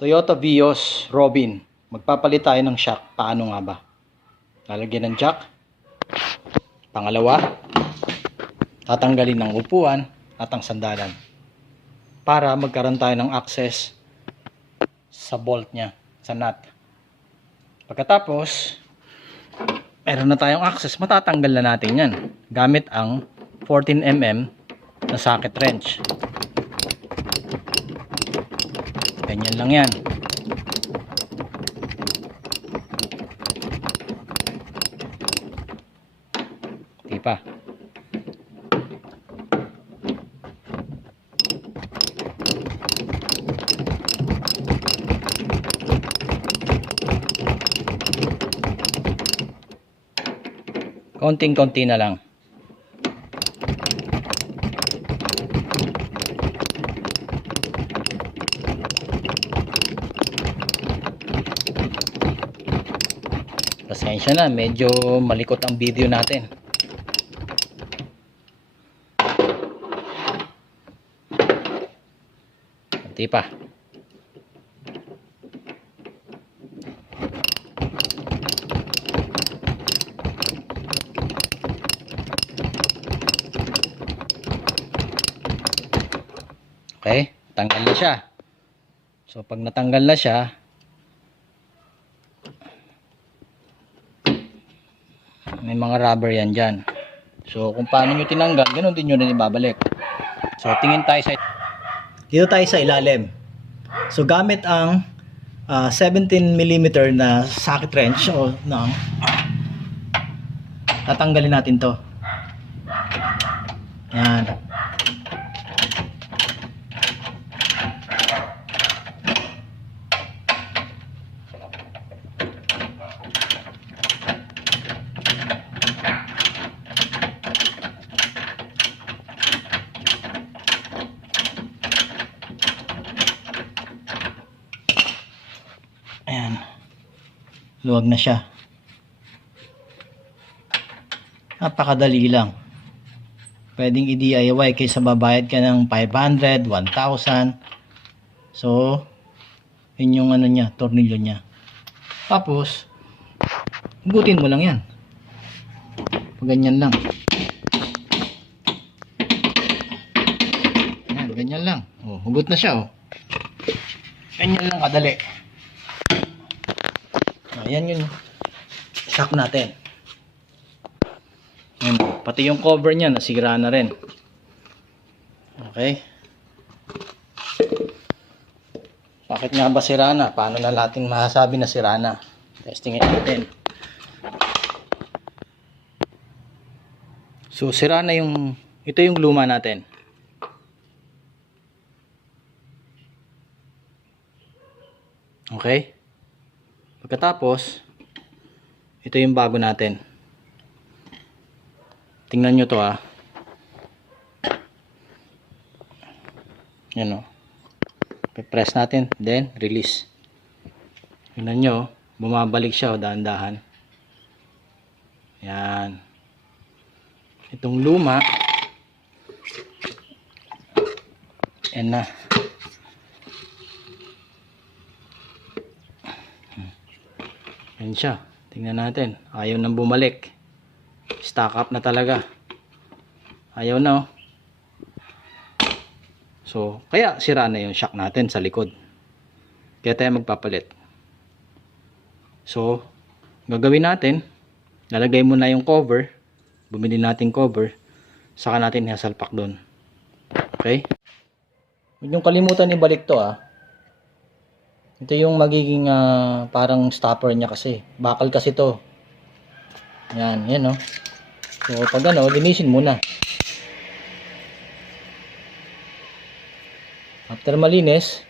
Toyota Vios Robin. Magpapalit tayo ng shock. Paano nga ba? Lalagyan ng jack. Pangalawa, tatanggalin ng upuan at ang sandalan para magkaroon tayo ng access sa bolt nya, sa nut. Pagkatapos, meron na tayong access, matatanggal na natin yan gamit ang 14mm na socket wrench. Ganyan lang yan. Di pa. Konting-konti na lang. Pasensya na, medyo malikot ang video natin. Konti pa. Okay, tanggal na siya. So pag natanggal na siya, may mga rubber yan dyan. So kung paano nyo tinanggal, ganun din nyo rin ibabalik. So tingin tayo sa dito tayo sa ilalim. So gamit ang 17mm na socket wrench o no, tatanggalin natin to. Yan. Ayan. Luwag na siya. Napakadali lang. Pwedeng i-DIY kaysa babayad ka ng 500, 1,000. So, yun yung ano niya, tornilyo niya. Tapos, hugutin mo lang yan. Ganyan lang. Ayan, ganyan lang. Oh, hugot na siya. Oh. Ganyan lang kadali. Ayan yun. Shock natin. Ayan. Pati yung cover niya nasira na rin. Okay. Bakit nga ba sira na? Paano na natin masasabi na sira na? Testingin natin. So sira na yung, ito yung luma natin. Okay. Pagkatapos, ito yung bago natin. Tingnan nyo to ah. Yan o. Press natin, then release. Tingnan nyo, bumabalik siya o dahan-dahan. Yan. Itong luma, yan na. Yan siya. Tingnan natin. Ayaw nang bumalik. Stock up na talaga. Ayaw na oh. So, kaya sira na yung shock natin sa likod. Kaya tayo magpapalit. So, gagawin natin, lalagay muna yung cover. Bumili natin cover. Saka natin hasalpak doon. Okay? Huwag niyong kalimutan ibalik to ah. Ito yung magiging parang stopper niya kasi. Bakal kasi to. Yan, yan no. So pag ano, linisin muna. After malinis,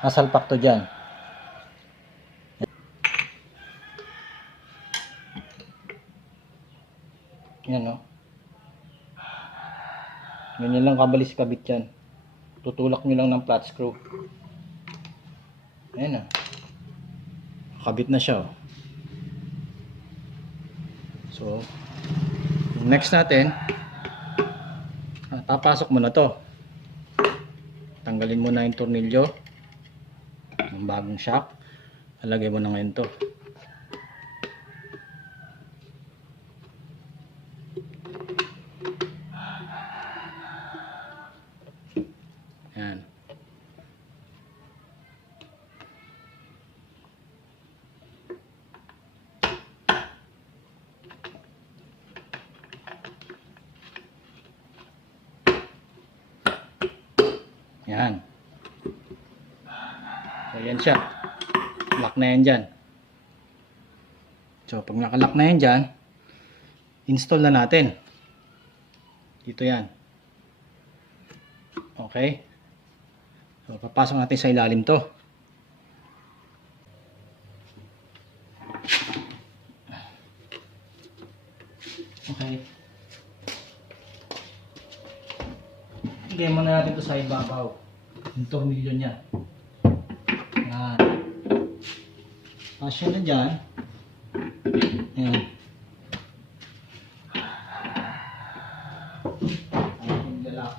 hasalpak to dyan. Yan no. Ganyan lang kabalis kabit yan. Tutulak nyo lang ng flat screw. Ayan na. Kabit na siya. So, next natin, papasok mo na to. Tanggalin mo na yung tornilyo. Yung bagong shock. Lalagay mo na ngayon to. Yan. Yan. So, yan siya. Lock na yan dyan. So, pag nakalock na yan dyan, install na natin. Dito yan. Okay. So, papasok natin sa ilalim to. Okay. Lagyan muna natin to sa ibabaw. Yung tornilyo niya. Yan. Asya na dyan. Ayan. Ayan, lalak.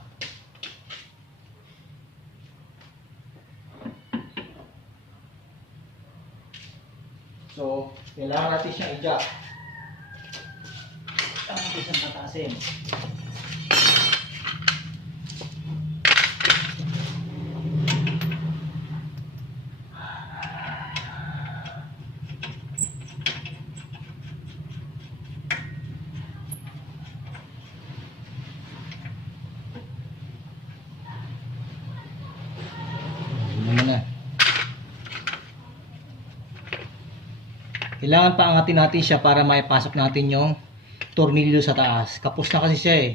So, kailangan natin siyang i-jack. Kailangan natin siyang patasin. Kailangan paangatin natin siya para maipasok natin yung tornilyo sa taas. Kapos na kasi siya eh.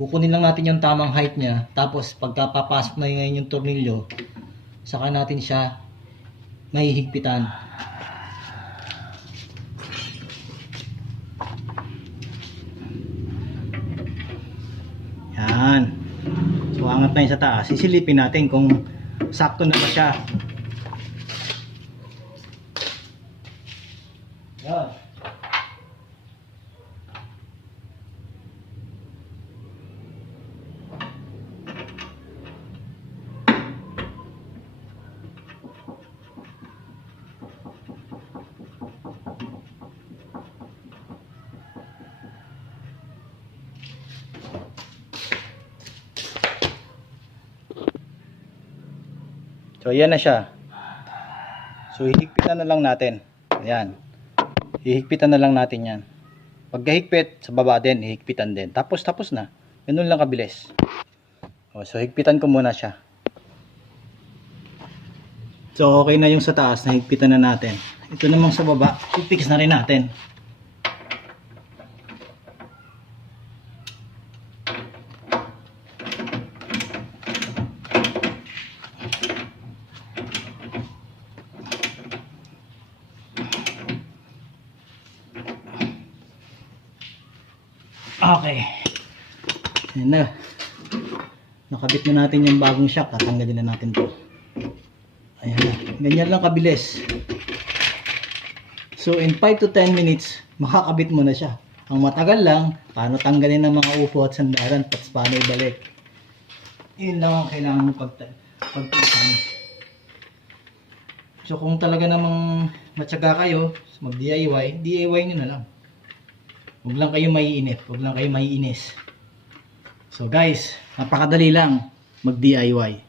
Kukunin lang natin yung tamang height niya. Tapos pagkapapasok na ngayon yung tornilyo, saka natin siya mahihigpitan. Yan. So angat na yun sa taas. Sisilipin natin kung sakto na ba siya. Yan. So yan na siya. So hihigpitan na lang natin. Ayan. Hihigpitan na lang natin yan. Pagkahigpit, sa baba din, hihigpitan din. Tapos na. Ganun lang kabilis. So higpitan ko muna siya. So okay na yung sa taas, nahigpitan na natin. Ito namang sa baba, i-fix na rin natin. Okay. Ayan na. Nakabit na natin yung bagong shock. Tatanggalin na natin to. Ayan na. Ganyan lang kabilis. So in 5 to 10 minutes, makakabit mo na siya. Ang matagal lang, paano tanggalin ng mga upo at sandaran, at paano ibalik. Yun lang ang kailangan mo pagtasan. So kung talaga namang matyaga kayo, mag-DIY, DIY nyo na lang. Huwag lang kayo maiinip, huwag lang kayo maiinis. So guys, napakadali lang mag-DIY.